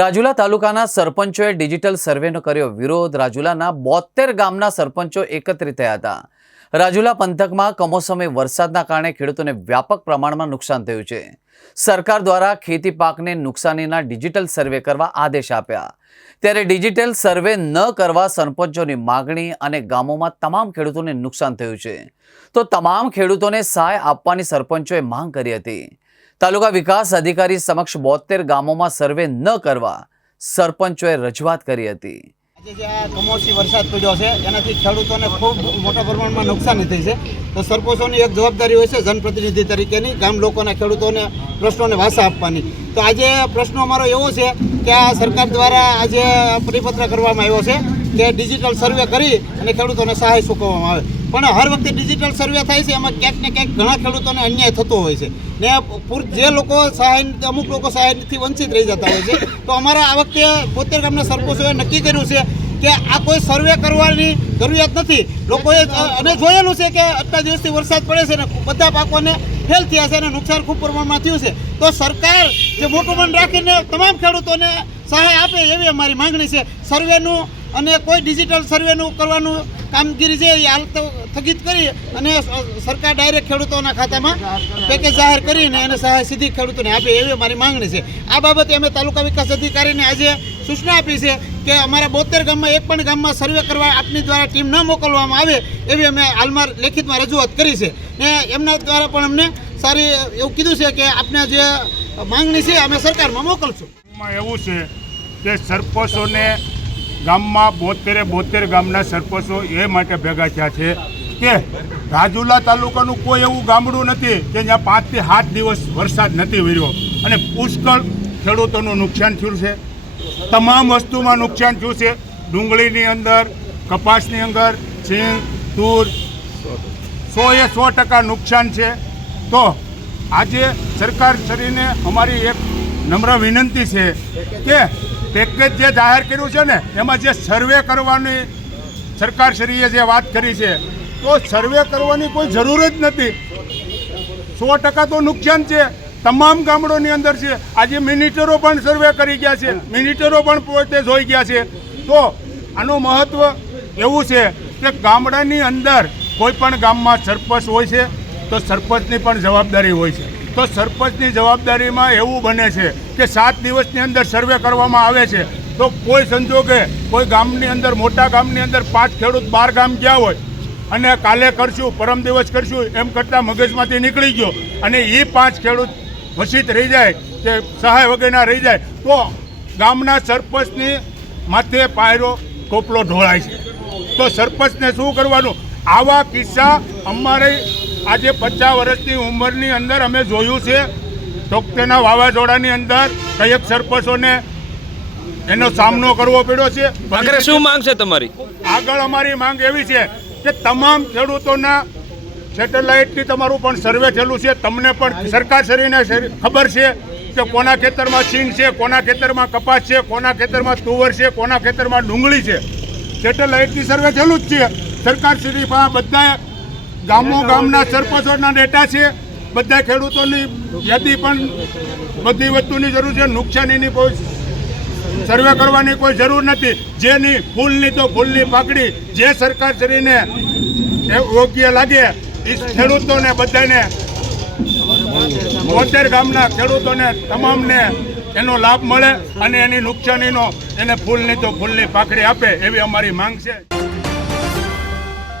રાજુલા તાલુકાના સરપંચોએ ડિજિટલ સર્વેનો કર્યો વિરોધ। રાજુલાના 72 ગામના સરપંચો એકત્રિત થયા હતા। રાજુલા પંથકમાં કમોસમી વરસાદના કારણે ખેડૂતોને વ્યાપક પ્રમાણમાં નુકસાન થયું છે। સરકાર દ્વારા ખેતી પાકને નુકસાનીના ડિજિટલ સર્વે કરવા આદેશ આપ્યા, ત્યારે ડિજિટલ સર્વે ન કરવા સરપંચોની માગણી અને ગામોમાં તમામ ખેડૂતોને નુકસાન થયું છે, તો તમામ ખેડૂતોને સહાય આપવાની સરપંચોએ માંગ કરી હતી। તાલુકા વિકાસ અધિકારી સમક્ષ 72 ગામોમાં સર્વે ન કરવા સરપંચોએ રજૂઆત કરી હતી। આજે જે આ કમોસમી વરસાદ પડ્યો છે એનાથી ખેડૂતોને ખૂબ મોટા પ્રમાણમાં નુકસાની થઈ છે, તો સરપંચોની એક જવાબદારી હોય છે જનપ્રતિનિધિ તરીકેની ગામ લોકોના ખેડૂતોને પ્રશ્નોને વાસા આપવાની। તો આજે પ્રશ્નો અમારો એવો છે કે આ સરકાર દ્વારા આજે પરિપત્ર કરવામાં આવ્યો છે કે ડિજિટલ સર્વે કરી અને ખેડૂતોને સહાય ચૂકવવામાં આવે, પણ હર વખતે ડિજિટલ સર્વે થાય છે એમાં ક્યાંક ને ક્યાંક ઘણા ખેડૂતોને અન્યાય થતો હોય છે ને જે લોકો સહાય અમુક લોકો સહાયથી વંચિત રહી જતા હોય છે। તો અમારા આ વખતે 72 ગામના સરપંચોએ નક્કી કર્યું છે કે આ કોઈ સર્વે કરવાની જરૂરિયાત નથી। લોકોએ અને જોયેલું છે કે આટલા દિવસથી વરસાદ પડે છે ને બધા પાકોને ફેલ થયા છે અને નુકસાન ખૂબ પ્રમાણમાં થયું છે, તો સરકાર જે મોટું મન રાખીને તમામ ખેડૂતોને સહાય આપે એવી અમારી માંગણી છે। સર્વેનું અને કોઈ ડિજિટલ સર્વેનું કરવાનું કામગીરી છે એ હાલ તો સ્થગિત કરી અને સરકાર ડાયરેક્ટ ખેડૂતોના ખાતામાં પેકેજ જાહેર કરીને એને સહાય સીધી ખેડૂતોને આપે એવી અમારી માંગણી છે। આ બાબતે અમે તાલુકા વિકાસ અધિકારીને આજે સૂચના આપી છે કે અમારા 72 ગામમાં એક પણ ગામમાં સર્વે કરવા આપની દ્વારા ટીમ ન મોકલવામાં આવે એવી અમે હાલમાં લેખિતમાં રજૂઆત કરી છે ને એમના દ્વારા પણ અમને સારી એવું કીધું છે કે આપને જે માંગણી છે અમે સરકારમાં મોકલશું। એવું છે કે સરપંચોને ગામમાં 72 ગામના સરપંચો એ માટે ભેગા થયા છે કે રાજુલા તાલુકાનું કોઈ એવું ગામડું નથી કે જ્યાં 5 થી 7 દિવસ વરસાદ નથી વર્યો અને પુષ્કળ ખેડૂતોનું નુકસાન થયું છે। તમામ વસ્તુમાં નુકસાન થયું છે, ડુંગળીની અંદર, કપાસની અંદર, સિંગ, તૂર 100% નુકસાન છે। તો આજે સરકાર શ્રીને અમારી એક નમ્ર વિનંતી છે કે પેકેજ જે જાહેર કર્યું છે ને એમાં જે સર્વે કરવાની સરકારશ્રીએ જે વાત કરી છે તો સર્વે કરવાની કોઈ જરૂર જ નથી। 100% તો નુકસાન છે, તમામ ગામડોની અંદર છે। આજે મિનિટરો પણ સર્વે કરી ગયા છે, મિનિટરો પણ પોતે જોઈ ગયા છે। તો આનું મહત્ત્વ એવું છે કે ગામડાની અંદર કોઈ પણ ગામમાં સરપંચ હોય છે તો સરપંચની પણ જવાબદારી હોય છે। તો સરપંચની જવાબદારીમાં એવું બને છે કે 7 દિવસની અંદર સર્વે કરવામાં આવે છે, તો કોઈ સંજોગે કોઈ ગામની અંદર મોટા ગામની અંદર 5 ખેડૂત 12 ગામ ગયા હોય અને કાલે કરશું પરમ દિવસ કરશું એમ કરતાં મગજમાંથી નીકળી ગયો અને એ 5 ખેડૂત વંચિત રહી જાય કે સહાય વગેરેના રહી જાય તો ગામના સરપંચની માથે પાયરો ટોપલો ઢોળાય છે। તો સરપંચને શું કરવાનું? આવા કિસ્સા અમારે આજે 50 વર્ષની ઉંમરની અંદર અમે જોયું છે। તોકતેના વાવાઝોડાની અંદર કયેક સરપંચોને એનો સામનો કરવો પડ્યો છે। આગળ શું માંગ છે તમારી? આગળ અમારી માંગ એવી છે કે તમામ ખેડૂતોના સેટેલાઇટથી તમારું પણ સર્વે થયેલું છે, તમને પણ સરકારશ્રીને ખબર છે કે કોના ખેતરમાં સિંગ છે, કોના ખેતરમાં કપાસ છે, કોના ખેતરમાં તુવર છે, કોના ખેતરમાં ડુંગળી છે। સેટેલાઇટથી સર્વે થયેલું જ છે। સરકારશ્રી બધા ગામના સરપંચોના ડેટા છે, બધા ખેડૂતોની યાદી પણ બધી વસ્તુની જરૂર છે। નુકસાનીની કોઈ સર્વે કરવાની કોઈ જરૂર નથી। જેની ફૂલની તો ફૂલની પાકડી જે સરકારશ્રીને યોગ્ય લાગે એ ખેડૂતોને બધાને 72 ગામના ખેડૂતોને તમામને એનો લાભ મળે અને એની નુકસાનીનો એને ફૂલની તો ફૂલની પાકડી આપે એવી અમારી માંગ છે।